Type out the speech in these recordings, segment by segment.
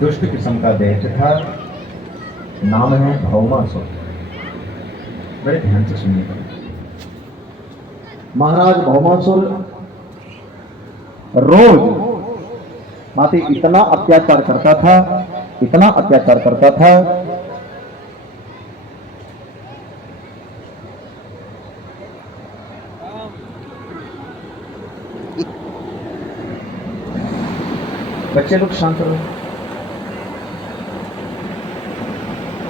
दुष्ट किस्म का दैत्य था, नाम है भौमासुर। बड़े ध्यान से सुनिएगा। महाराज भौमासुर रोज माते इतना अत्याचार करता था, इतना अत्याचार करता था, बच्चे लोग शांत रहो,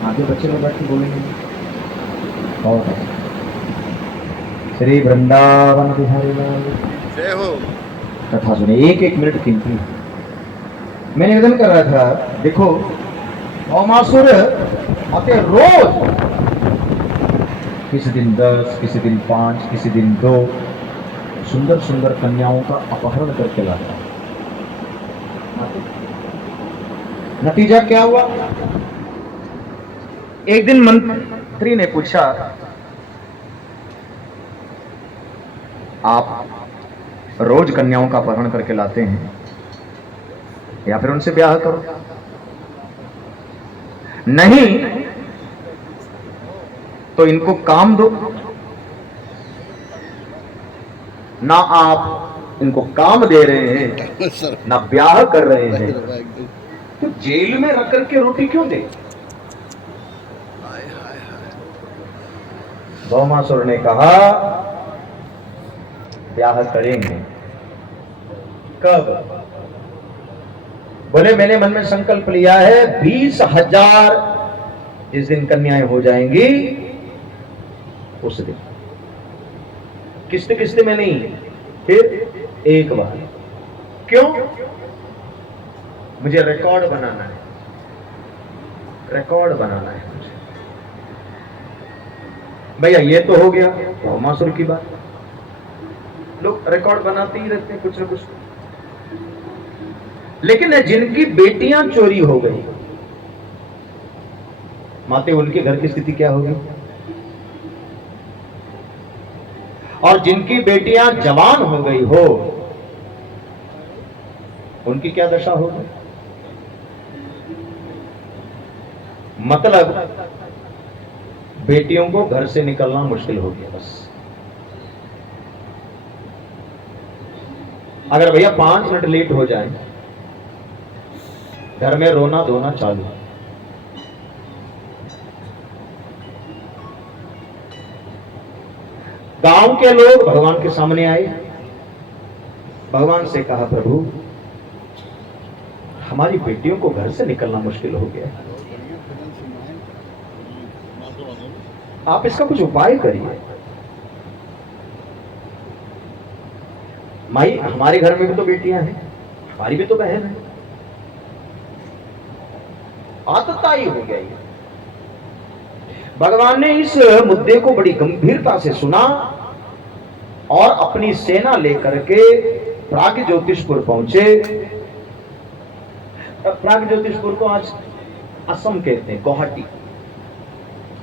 आगे बच्चे लोग बैठ के बोलेंगे। और श्री वृंदावन बिहारी लाल जय हो। कथा सुने, एक एक मिनट कीमती। मैं निवेदन कर रहा था, देखो भौमासुर आते रोज, किसी दिन 10, किसी दिन 5, किसी दिन 2 सुंदर सुंदर कन्याओं का अपहरण करके लाता। नतीजा क्या हुआ? एक दिन मंत्री ने पूछा, आप रोज कन्याओं का अपहरण करके लाते हैं, या फिर उनसे ब्याह करो। नहीं तो इनको काम दो। ना आप इनको काम दे रहे हैं, ना ब्याह कर रहे हैं, तो जेल में रख करके रोटी क्यों दे? भौमासुर ने कहा, ब्याह करेंगे। कब? बोले मैंने मन में संकल्प लिया है 20,000 जिस दिन कन्याएं हो जाएंगी उस दिन। किस्त किस्त में नहीं, फिर एक बार। क्यों? मुझे रिकॉर्ड बनाना है, रिकॉर्ड बनाना है मुझे। भैया ये तो हो गया भौमासुर की बात। लोग रिकॉर्ड बनाते ही रहते हैं कुछ ना कुछ। लेकिन जिनकी बेटियां चोरी हो गई, माते उनके घर की स्थिति क्या होगी? और जिनकी बेटियां जवान हो गई हो, उनकी क्या दशा होगी? मतलब बेटियों को घर से निकलना मुश्किल हो गया। बस अगर भैया 5 मिनट लेट हो जाए, घर में रोना धोना चालू। गांव के लोग भगवान के सामने आए, भगवान से कहा, प्रभु हमारी बेटियों को घर से निकलना मुश्किल हो गया, आप इसका कुछ उपाय करिए। माई हमारे घर में भी तो बेटियां हैं, हमारी भी तो बहन है, आतताई हो गई। भगवान ने इस मुद्दे को बड़ी गंभीरता से सुना और अपनी सेना लेकर के प्राग ज्योतिषपुर पहुंचे। प्राग ज्योतिषपुर को आज असम कहते हैं, गुवाहाटी।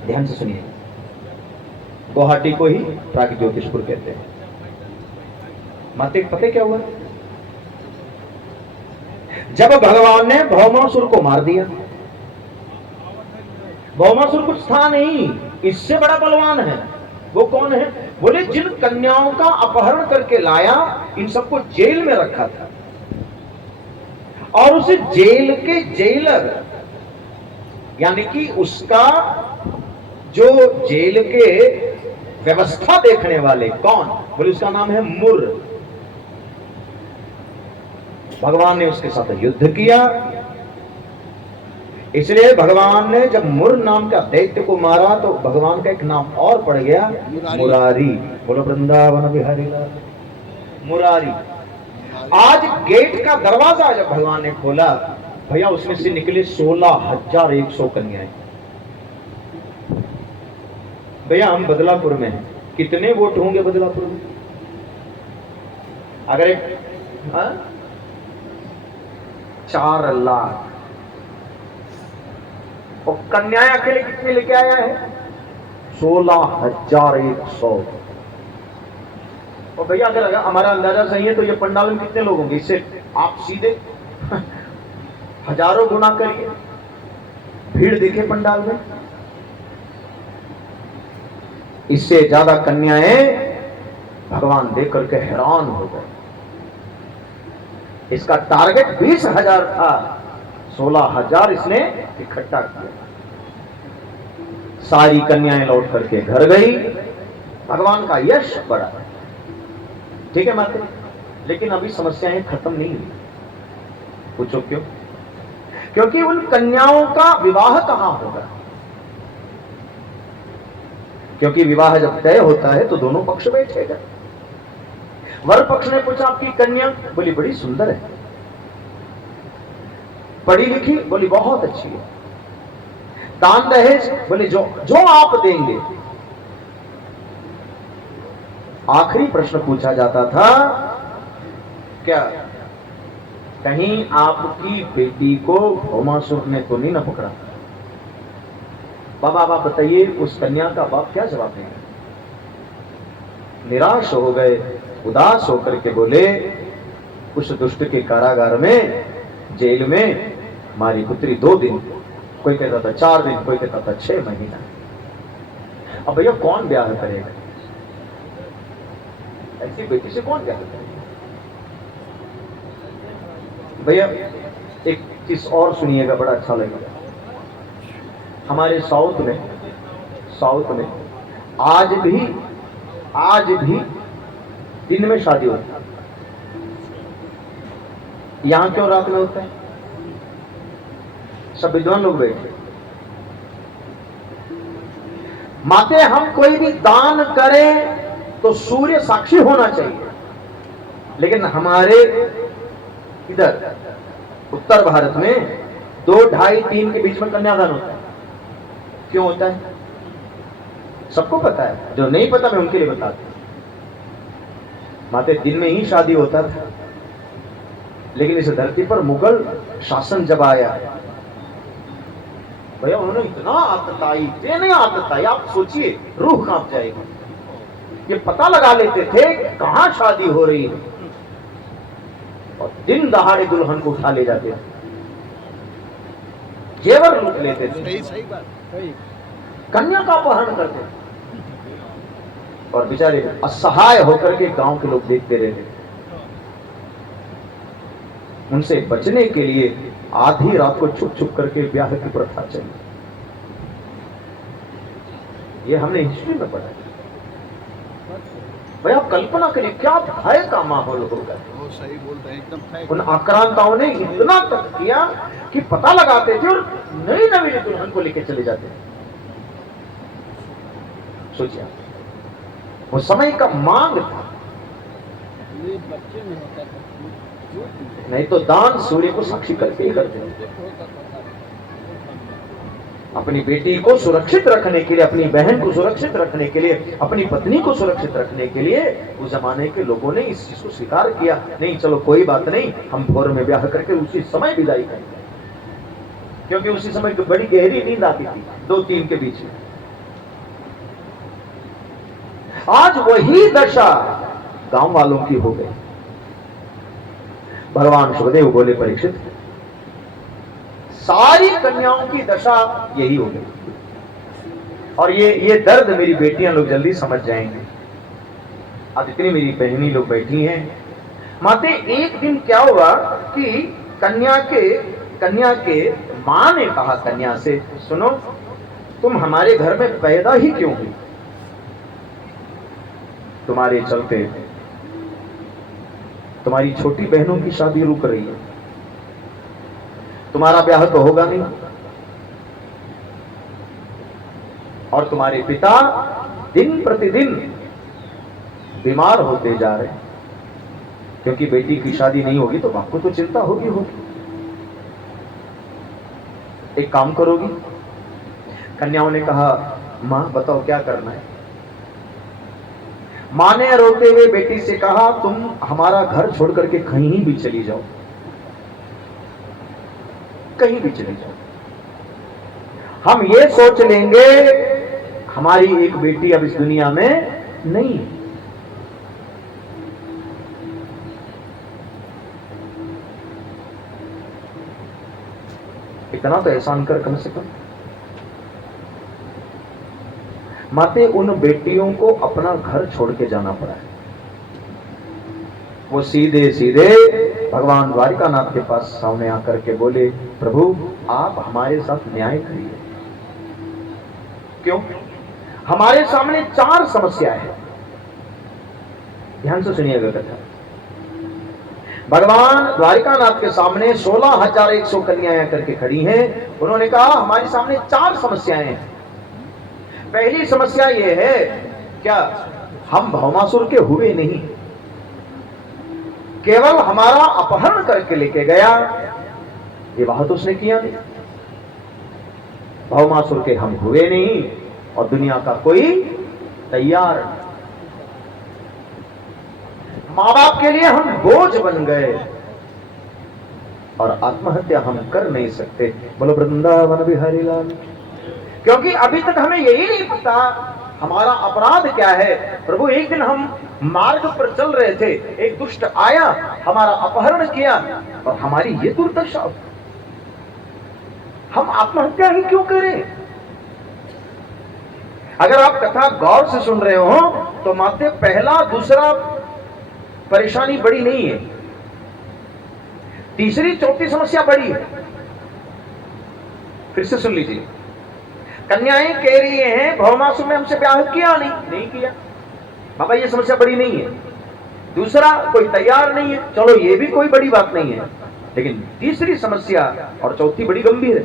ध्यान से सुनिए, गुवाहाटी को ही प्राग ज्योतिषपुर कहते हैं। माते पता क्या हुआ? जब भगवान ने भौमासुर को मार दिया, भौमासुर कुछ था नहीं, इससे बड़ा बलवान है। वो कौन है? बोले जिन कन्याओं का अपहरण करके लाया, इन सबको जेल में रखा था, और उस जेल के जेलर यानी कि उसका जो जेल के व्यवस्था देखने वाले कौन? बोले उसका नाम है मुर। भगवान ने उसके साथ युद्ध किया। इसलिए भगवान ने जब मुर नाम का दैत्य को मारा तो भगवान का एक नाम और पड़ गया, मुरारी। बोलो वृंदावन बिहारी लाल। मुरारी। आज गेट का दरवाजा जब भगवान ने खोला, भैया उसमें से निकले 16,100 कन्याएं। भैया हम बदलापुर में हैं, कितने वोट होंगे बदलापुर में? अगर एक 4 लाख, और कन्याएं अकेले कितने लेके आया है? 16,100। और भैया अगर हमारा अंदाजा सही है तो ये पंडाल में कितने लोग होंगे? इससे आप सीधे हजारों गुना करिए, भीड़ देखे पंडाल में, इससे ज्यादा कन्याएं भगवान देख करके हैरान हो गए। इसका टारगेट 20,000 था, 16,000 इसने इकट्ठा किया। सारी कन्याएं लौट करके घर गई, भगवान का यश बढ़ा। ठीक है माता, लेकिन अभी समस्याएं खत्म नहीं हुई। पूछो क्यों? क्योंकि उन कन्याओं का विवाह कहां होगा? क्योंकि विवाह जब तय होता है तो दोनों पक्ष बैठेगा। वर पक्ष ने पूछा आपकी कन्या, बोली बड़ी सुंदर है, पढ़ी लिखी, बोली बहुत अच्छी है, दान दहेज, बोले जो जो आप देंगे। आखिरी प्रश्न पूछा जाता था, क्या कहीं आपकी बेटी को भौमासुर ने तो नहीं न पकड़ा? बाबा आप बताइए, उस कन्या का बाप क्या जवाब देगा? निराश हो गए, उदास होकर के बोले, उस दुष्ट के कारागार में, जेल में हमारी पुत्री 2 दिन, कोई कहता था 4 दिन, कोई कहता था 6 महीना। अब भैया कौन ब्याह करेगा? ऐसी बेटी से कौन ब्याह करेगा? भैया एक चीज और सुनिएगा, बड़ा अच्छा लगेगा। हमारे साउथ में आज भी दिन में शादी होती है। यहां क्यों रात में होता है? सब विद्वान लोग बैठे। माते हम कोई भी दान करें तो सूर्य साक्षी होना चाहिए, लेकिन हमारे इधर उत्तर भारत में 2, 2.5, 3 के बीच में कन्यादान होता है। क्यों होता है? सबको पता है, जो नहीं पता मैं उनके लिए बताता हूं। माते दिन में ही शादी होता था, लेकिन इस धरती पर मुगल शासन जब आया, भैया उन्होंने इतना आतताई, आप सोचिए रूह कांप जाएगी। ये पता लगा लेते थे कहां शादी हो रही है, और दिन दहाड़े दुल्हन को उठा ले जाते थे, जेवर लूट लेते थे, कन्या का अपहरण करते थे, और बेचारे असहाय होकर के गांव के लोग देखते रहते। उनसे बचने के लिए आधी रात को छुप छुप करके ब्याह की प्रथा चली। ये हमने हिस्ट्री में पढ़ा। भाई आप कल्पना करिए क्या भय का माहौल होगा। सही बोल रहे हैं, एकदम। उन आक्रांताओं ने इतना तक किया कि पता लगाते थे और नई नवी दुल्हन को लेकर चले जाते थे। सोचिए, वो समय का मांग था। नहीं तो दान सूर्य को साक्षी करके ही करते थे। अपनी बेटी को सुरक्षित रखने के लिए, अपनी बहन को सुरक्षित रखने के लिए, अपनी पत्नी को सुरक्षित रखने के लिए उस जमाने के लोगों ने इस चीज को स्वीकार किया। नहीं चलो कोई बात नहीं, हम भोर में ब्याह करके उसी समय विदाई करेंगे, क्योंकि उसी समय बड़ी गहरी नींद आती थी 2-3 के बीच में। आज वही दशा गांव वालों की हो गई। भगवान सुखदेव बोले, परीक्षित सारी कन्याओं की दशा यही हो गई, और ये दर्द मेरी बेटियां लोग जल्दी समझ जाएंगे। अब इतनी मेरी बहनी लोग बैठी हैं। माते एक दिन क्या हुआ कि कन्या के मां ने कहा कन्या से, सुनो तुम हमारे घर में पैदा ही क्यों हुई? तुम्हारे चलते तुम्हारी छोटी बहनों की शादी रुक रही है, तुम्हारा ब्याह तो होगा नहीं, और तुम्हारे पिता दिन प्रतिदिन बीमार होते जा रहे हैं, क्योंकि बेटी की शादी नहीं होगी तो बाप को तो चिंता होगी। एक काम करोगी? कन्याओं ने कहा, मां बताओ क्या करना है। मां ने रोते हुए बेटी से कहा, तुम हमारा घर छोड़ करके कहीं भी चली जाओ, कहीं भी चली जाओ, हम ये सोच लेंगे हमारी एक बेटी अब इस दुनिया में नहीं है। इतना तो एहसान कर कम से कम। माते उन बेटियों को अपना घर छोड़ के जाना पड़ा है। वो सीधे सीधे भगवान द्वारिकानाथ के पास सामने आकर के बोले, प्रभु आप हमारे साथ न्याय करिए। क्यों? हमारे सामने 4 समस्याएं हैं। ध्यान से सुनिएगा कथा। भगवान द्वारिकानाथ के सामने 16,100 कन्याएं करके खड़ी हैं। उन्होंने कहा हमारे सामने 4 समस्याएं हैं। पहली समस्या यह है, क्या हम भौमासुर के हुए नहीं, केवल हमारा अपहरण करके लेके गया, विवाह तो उसने किया नहीं। भौमासुर के हम हुए नहीं और दुनिया का कोई तैयार नहीं। मां बाप के लिए हम बोझ बन गए और आत्महत्या हम कर नहीं सकते। बोलो वृंदावन बिहारी लाल। क्योंकि अभी तक हमें यही नहीं पता हमारा अपराध क्या है। प्रभु एक दिन हम मार्ग पर चल रहे थे, एक दुष्ट आया, हमारा अपहरण किया और हमारी ये दुर्दशा। हम आत्महत्या ही क्यों करें? अगर आप कथा गौर से सुन रहे हो तो माते पहला दूसरा परेशानी बड़ी नहीं है, तीसरी चौथी समस्या बड़ी है। फिर से सुन लीजिए। कन्याएं कह रही हैं भौमासुर ने हमसे ब्याह किया नहीं किया। बाबा ये समस्या बड़ी नहीं है। दूसरा कोई तैयार नहीं है, चलो ये भी कोई बड़ी बात नहीं है। लेकिन तीसरी समस्या और चौथी बड़ी गंभीर है।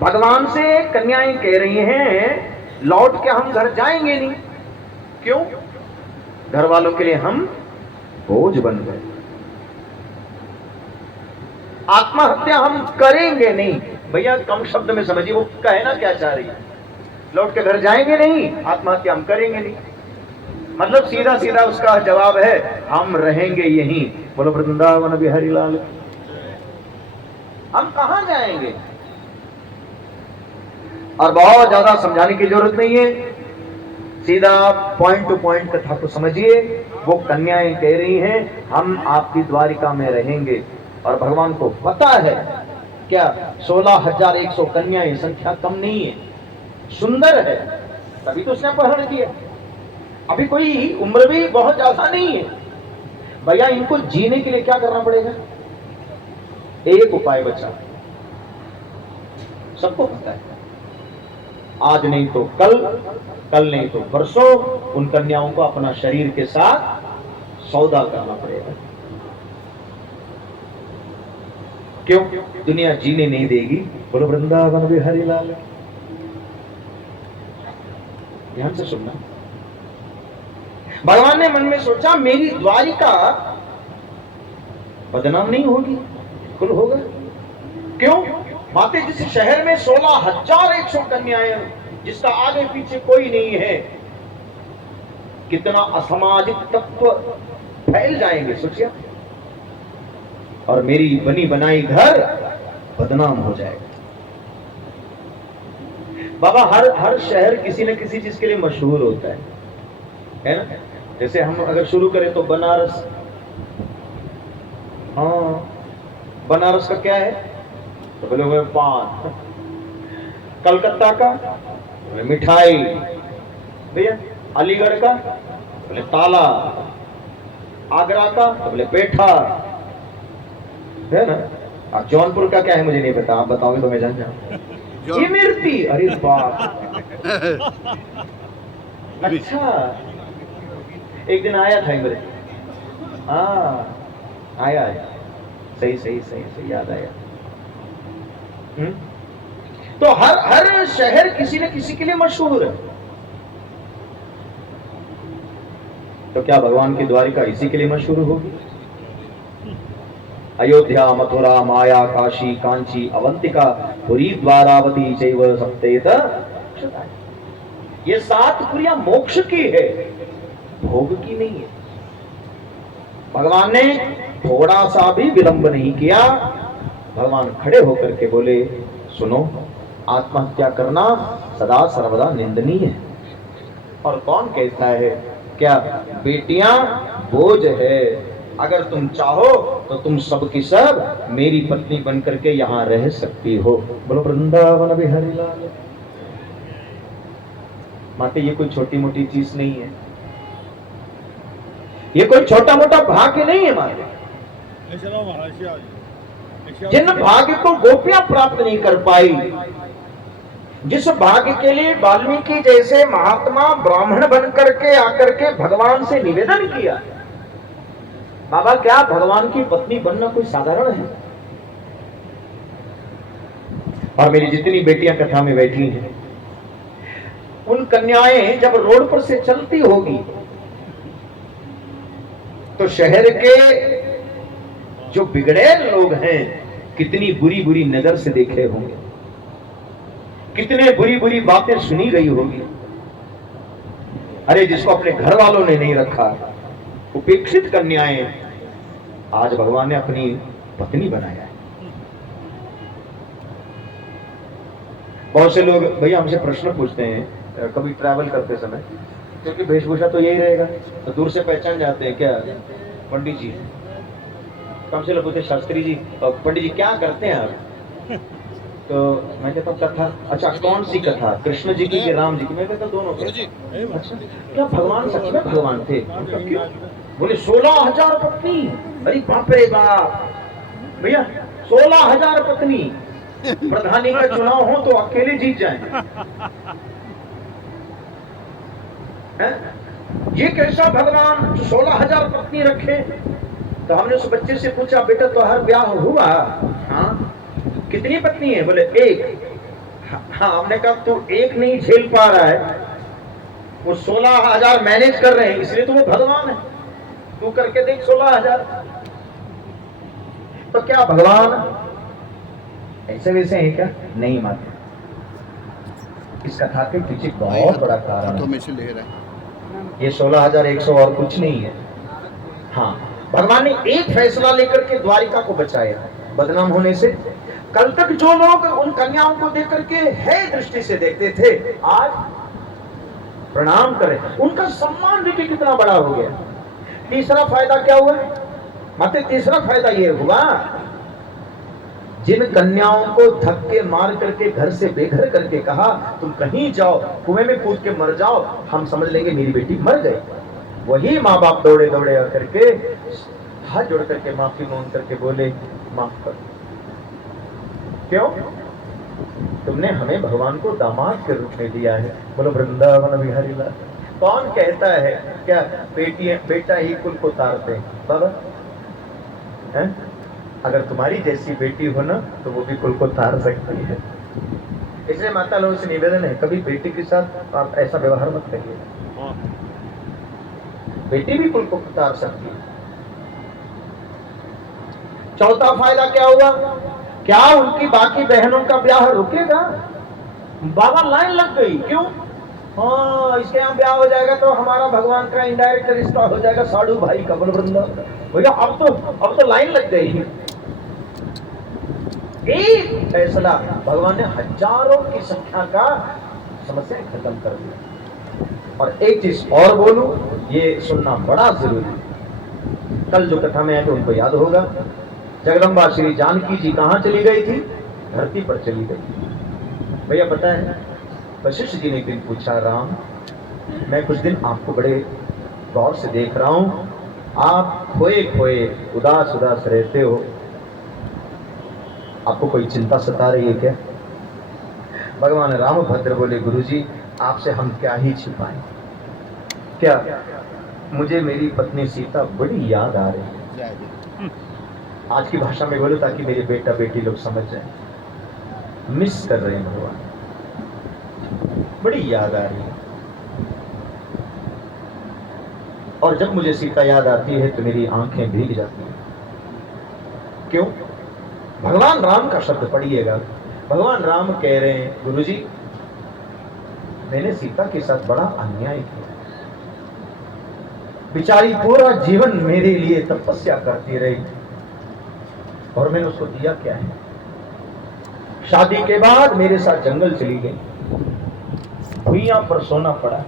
भगवान से कन्याएं कह रही हैं लौट के हम घर जाएंगे नहीं। क्यों? घर वालों के लिए हम बोझ बन गए। आत्महत्या हम करेंगे नहीं। भैया कम शब्द में समझिए वो कहना क्या चाह रही है। लौट के घर जाएंगे नहीं, आत्महत्या हम करेंगे नहीं। मतलब सीधा सीधा उसका जवाब है हम रहेंगे यहीं। बोलो वृंदावन बिहारी लाल। हम कहां जाएंगे? और बहुत ज्यादा समझाने की जरूरत नहीं है, सीधा पॉइंट टू पॉइंट कथा को समझिए। वो कन्याएं कह रही हैं हम आपकी द्वारिका में रहेंगे और भगवान को पता है क्या 16,100 कन्याएं संख्या कम नहीं है, सुंदर है, तभी तो उसने अपहरण किया। अभी कोई उम्र भी बहुत ज्यादा नहीं है। भैया इनको जीने के लिए क्या करना पड़ेगा? एक उपाय बचा, सबको पता है। आज नहीं तो कल, कल नहीं तो परसों उन कन्याओं को अपना शरीर के साथ सौदा करना पड़ेगा। क्यों? दुनिया जीने नहीं देगी। बोलो वृंदावन बिहारी लाल। ध्यान से सुनना। भगवान ने मन में सोचा मेरी द्वारिका बदनाम नहीं होगी, कुल होगा। क्यों? माते जिस शहर में 16,100 कन्याएं, जिसका आगे पीछे कोई नहीं है, कितना असामाजिक तत्व फैल जाएंगे सोचिए। और मेरी बनी बनाई घर बदनाम हो जाएगा। बाबा हर शहर किसी न किसी चीज के लिए मशहूर होता है ना। जैसे हम अगर शुरू करें तो बनारस, हाँ बनारस का क्या है तो बोले वो पान। कलकत्ता का बोले मिठाई। भैया अलीगढ़ का बोले ताला। आगरा का तो बोले पेठा, है ना। और जौनपुर का क्या है मुझे नहीं पता, आप बताओगे तो मैं जान जाऊं। ये मिर्ती। अरे बाप। अच्छा एक दिन आया था मेरे, हाँ आया सही याद आया। तो हर शहर किसी न किसी के लिए मशहूर है। तो क्या भगवान की द्वारिका इसी के लिए मशहूर होगी? अयोध्या, मथुरा, माया, काशी, कांची, अवंतिका, पुरी, द्वारावती चैव सप्तेत। ये 7 पुरियां मोक्ष की है, भोग की नहीं है। भगवान ने थोड़ा सा भी विलंब नहीं किया। भगवान खड़े होकर के बोले सुनो, आत्महत्या करना सदा सर्वदा निंदनीय है। और कौन कहता है क्या बेटियां बोझ है? अगर तुम चाहो तो तुम सब की सब मेरी पत्नी बन करके यहाँ रह सकती हो। बोलो वृंदावन बिहारी लाल। माते ये कोई छोटी मोटी चीज नहीं है, ये कोई छोटा मोटा भाग्य नहीं है माते। जिन भाग्य को गोपियां प्राप्त नहीं कर पाई, जिस भाग्य के लिए वाल्मीकि जैसे महात्मा ब्राह्मण बन करके आकर के भगवान से निवेदन किया, बाबा क्या भगवान की पत्नी बनना कोई साधारण है? और मेरी जितनी बेटियां कथा में बैठी हैं, उन कन्याएं जब रोड पर से चलती होगी तो शहर के जो बिगड़ैल लोग हैं कितनी बुरी बुरी नजर से देखे होंगे, कितने बुरी बुरी बातें सुनी गई होगी। अरे जिसको अपने घर वालों ने नहीं रखा, उपेक्षित कन्याएं आज भगवान ने अपनी पत्नी बनाया है। बहुत से लोग भैया हमसे प्रश्न पूछते हैं कभी ट्रैवल करते समय, क्योंकि वेशभूषा तो यही रहेगा, तो दूर से पहचान जाते हैं क्या पंडित जी, कम से लोग पूछते शास्त्री जी पंडित जी क्या करते हैं आप? तो मैं कहता हूँ कथा। अच्छा कौन सी कथा, कृष्ण जी की कि राम जी की? मैं कहता दोनों की। अच्छा क्या भगवान सच में भगवान थे? क्यों? बोले 16,000 पत्नी। अरे बाप रे बाप भैया, 16,000 पत्नी, प्रधानी का चुनाव हो तो अकेले जीत जाए। ये कैसा भगवान 16,000 पत्नी रखे? तो हमने उस बच्चे से पूछा बेटा तो हर ब्याह हुआ? हाँ। कितनी पत्नी है? बोले एक। हाँ हमने कहा तू एक नहीं झेल पा रहा है, वो 16,000 मैनेज कर रहे हैं, इसलिए तो वो भगवान है। तू करके देख 16,000। तो क्या भगवान ऐसे वैसे है क्या? नहीं माते। इस कथा के पीछे बहुत बड़ा कारण तो में से ले रहा है। ये 16,100 और कुछ नहीं है। हाँ भगवान ने एक फैसला लेकर के द्वारिका को बचाया बदनाम होने से। कल तक जो लोग उन कन्याओं को देख करके है दृष्टि से देखते थे, आज प्रणाम करें, उनका सम्मान देखिए कितना बड़ा हो गया। तीसरा फायदा क्या हुआ माते? तीसरा फायदा ये हुआ, जिन कन्याओं को धक्के मार करके घर से बेघर करके कहा तुम कहीं जाओ, कुएं में कूद के मर जाओ, हम समझ लेंगे मेरी बेटी मर गई, वही माँ बाप दौड़े दौड़े आकर के हाथ जोड़ करके माफी मांग करके बोले माफ कर। क्यों? तुमने हमें भगवान को दामाद के रूप में दिया है। बोलो वृंदावन बिहारी लाल। कौन कहता है क्या बेटा ही कुल को तारते बाबा है? अगर तुम्हारी जैसी बेटी हो ना तो वो भी कुल को तार सकती है। इसलिए माता लोगों से निवेदन है कभी बेटी के साथ आप ऐसा व्यवहार मत करिए, बेटी भी कुल को तार सकती है। चौथा फायदा क्या हुआ? क्या उनकी बाकी बहनों का ब्याह रुकेगा? बाबा लाइन लग गई। क्यों? हाँ इसके यहाँ ब्याह हो जाएगा तो हमारा भगवान का इनडायरेक्ट रिश्ता हो जाएगा साधु भाई का। भैया अब तो लाइन लग गई। एक फैसला भगवान ने हजारों की संख्या का समस्या खत्म कर दिया। और एक चीज और बोलूं, ये सुनना बड़ा जरूरी। कल जो कथा में है तो उनको याद होगा, जगदम्बा श्री जानकी जी कहां चली गई थी? धरती पर चली गई। भैया पता है वशिष्ठ जी ने एक दिन पूछा, राम मैं कुछ दिन आपको बड़े गौर से देख रहा हूं, आप खोए खोए उदास उदास रहते हो, आपको कोई चिंता सता रही है क्या? भगवान रामभद्र बोले गुरुजी आपसे हम क्या ही छिपाएं, क्या मुझे मेरी पत्नी सीता बड़ी याद आ रही है। आज की भाषा में बोलो ताकि मेरे बेटा बेटी लोग समझ जाए, मिस कर रहे हैं भगवान, बड़ी याद आ रही है। और जब मुझे सीता याद आती है तो मेरी आंखें भीग जाती हैं। क्यों? भगवान राम का शब्द पढ़िएगा। भगवान राम कह रहे हैं गुरुजी मैंने सीता के साथ बड़ा अन्याय किया, बेचारी पूरा जीवन मेरे लिए तपस्या करती रही और मैंने उसको दिया क्या है? शादी के बाद मेरे साथ जंगल चली गई, भुइयां पर सोना पड़ा,